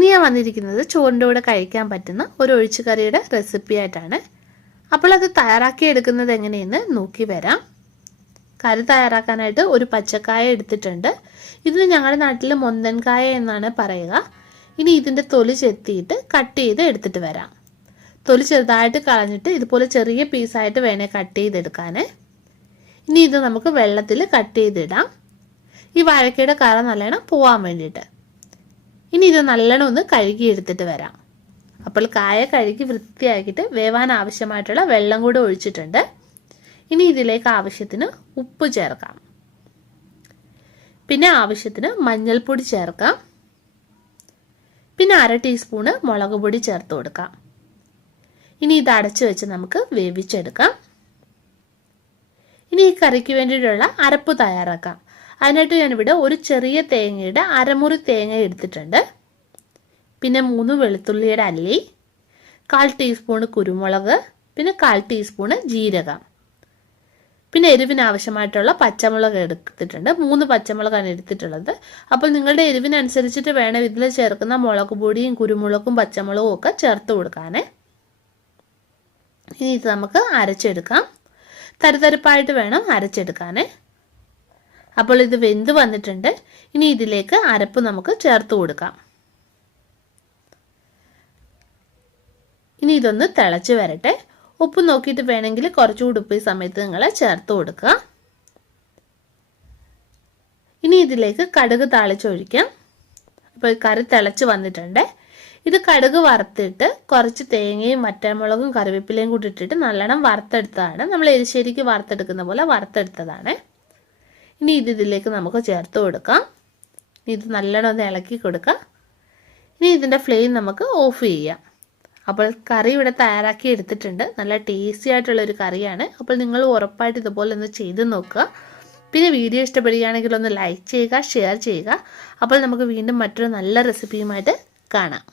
ഇനി ഞാൻ വന്നിരിക്കുന്നത് ചോറിൻ്റെ കൂടെ കഴിക്കാൻ പറ്റുന്ന ഒരു ഒഴിച്ചുകറിയുടെ റെസിപ്പി ആയിട്ടാണ്. അപ്പോൾ അത് തയ്യാറാക്കി എടുക്കുന്നത് എങ്ങനെയെന്ന് നോക്കി വരാം. കറി തയ്യാറാക്കാനായിട്ട് ഒരു പച്ചക്കായ എടുത്തിട്ടുണ്ട്. ഇതിന് ഞങ്ങളുടെ നാട്ടിൽ മൊന്തൻകായ എന്നാണ് പറയുക. ഇനി ഇതിൻ്റെ തൊലി ചെത്തിയിട്ട് കട്ട് ചെയ്ത് എടുത്തിട്ട് വരാം. തൊലി ചെറുതായിട്ട് കളഞ്ഞിട്ട് ഇതുപോലെ ചെറിയ പീസായിട്ട് വേണേൽ കട്ട് ചെയ്തെടുക്കാൻ. ഇനി ഇത് നമുക്ക് വെള്ളത്തിൽ കട്ട് ചെയ്തിടാം, ഈ വാഴക്കയുടെ കറ നല്ലോണം പോവാൻ വേണ്ടിയിട്ട്. ഇനി ഇത് നല്ലോണം ഒന്ന് കഴുകി എടുത്തിട്ട് വരാം. അപ്പോൾ കായ കഴുകി വൃത്തിയാക്കിയിട്ട് വേവാൻ ആവശ്യമായിട്ടുള്ള വെള്ളം കൂടെ ഒഴിച്ചിട്ടുണ്ട്. ഇനി ഇതിലേക്ക് ആവശ്യത്തിന് ഉപ്പ് ചേർക്കാം, പിന്നെ ആവശ്യത്തിന് മഞ്ഞൾപ്പൊടി ചേർക്കാം, പിന്നെ 1/2 ടീസ്പൂണ് മുളക് പൊടി ചേർത്ത് കൊടുക്കാം. ഇനി ഇത് അടച്ചു വെച്ച് നമുക്ക് വേവിച്ചെടുക്കാം. ഇനി ഈ കറിക്ക് വേണ്ടിയിട്ടുള്ള അരപ്പ് തയ്യാറാക്കാം. അതിനായിട്ട് ഞാനിവിടെ ഒരു ചെറിയ തേങ്ങയുടെ അരമുറി തേങ്ങ എടുത്തിട്ടുണ്ട്. പിന്നെ 3 വെളുത്തുള്ളിയുടെ അല്ലി, 1/4 ടീസ്പൂണ് കുരുമുളക്, പിന്നെ 1/4 ടീസ്പൂണ് ജീരകം, പിന്നെ എരിവിന് ആവശ്യമായിട്ടുള്ള പച്ചമുളക് എടുത്തിട്ടുണ്ട്. 3 പച്ചമുളകാണ് എടുത്തിട്ടുള്ളത്. അപ്പോൾ നിങ്ങളുടെ എരിവിനനുസരിച്ചിട്ട് വേണം ഇതിൽ ചേർക്കുന്ന മുളക് പൊടിയും കുരുമുളകും പച്ചമുളകും ഒക്കെ ചേർത്ത് കൊടുക്കാനേ. ഇനി ഇത് നമുക്ക് അരച്ചെടുക്കാം. തരിതരിപ്പായിട്ട് വേണം അരച്ചെടുക്കാനേ. അപ്പോൾ ഇത് വെന്ത് വന്നിട്ടുണ്ട്. ഇനി ഇതിലേക്ക് അരപ്പ് നമുക്ക് ചേർത്ത് കൊടുക്കാം. ഇനി ഇതൊന്ന് തിളച്ച് വരട്ടെ. ഉപ്പ് നോക്കിയിട്ട് വേണമെങ്കിൽ കുറച്ചുകൂടി ഉപ്പ് ഈ സമയത്ത് നിങ്ങൾ ചേർത്ത് കൊടുക്കുക. ഇനി ഇതിലേക്ക് കടുക് താളിച്ചൊഴിക്കാം. അപ്പോൾ കറി തിളച്ച് വന്നിട്ടുണ്ട്. ഇത് കടുക് വറുത്തിട്ട് കുറച്ച് തേങ്ങയും മറ്റമുളകും കറിവേപ്പിലയും കൂടി ഇട്ടിട്ട് നല്ലോണം വറുത്തെടുത്തതാണ്. നമ്മൾ എരിശ്ശേരിക്ക് വറുത്തെടുക്കുന്ന പോലെ വറുത്തെടുത്തതാണ്. ഇനി ഇതിലേക്ക് നമുക്ക് ചേർത്ത് കൊടുക്കാം. ഇത് നല്ലോണം ഒന്ന് ഇളക്കി കൊടുക്കാം. ഇനി ഇതിൻ്റെ ഫ്ലെയിം നമുക്ക് ഓഫ് ചെയ്യാം. അപ്പോൾ കറി ഇവിടെ തയ്യാറാക്കി എടുത്തിട്ടുണ്ട്. നല്ല ടേസ്റ്റി ആയിട്ടുള്ളൊരു കറിയാണ്. അപ്പോൾ നിങ്ങൾ ഉറപ്പായിട്ട് ഇതുപോലെ ഒന്ന് ചെയ്ത് നോക്കുക. പിന്നെ വീഡിയോ ഇഷ്ടപ്പെടുകയാണെങ്കിൽ ഒന്ന് ലൈക്ക് ചെയ്യുക, ഷെയർ ചെയ്യുക. അപ്പോൾ നമുക്ക് വീണ്ടും മറ്റൊരു നല്ല റെസിപ്പിയുമായിട്ട് കാണാം.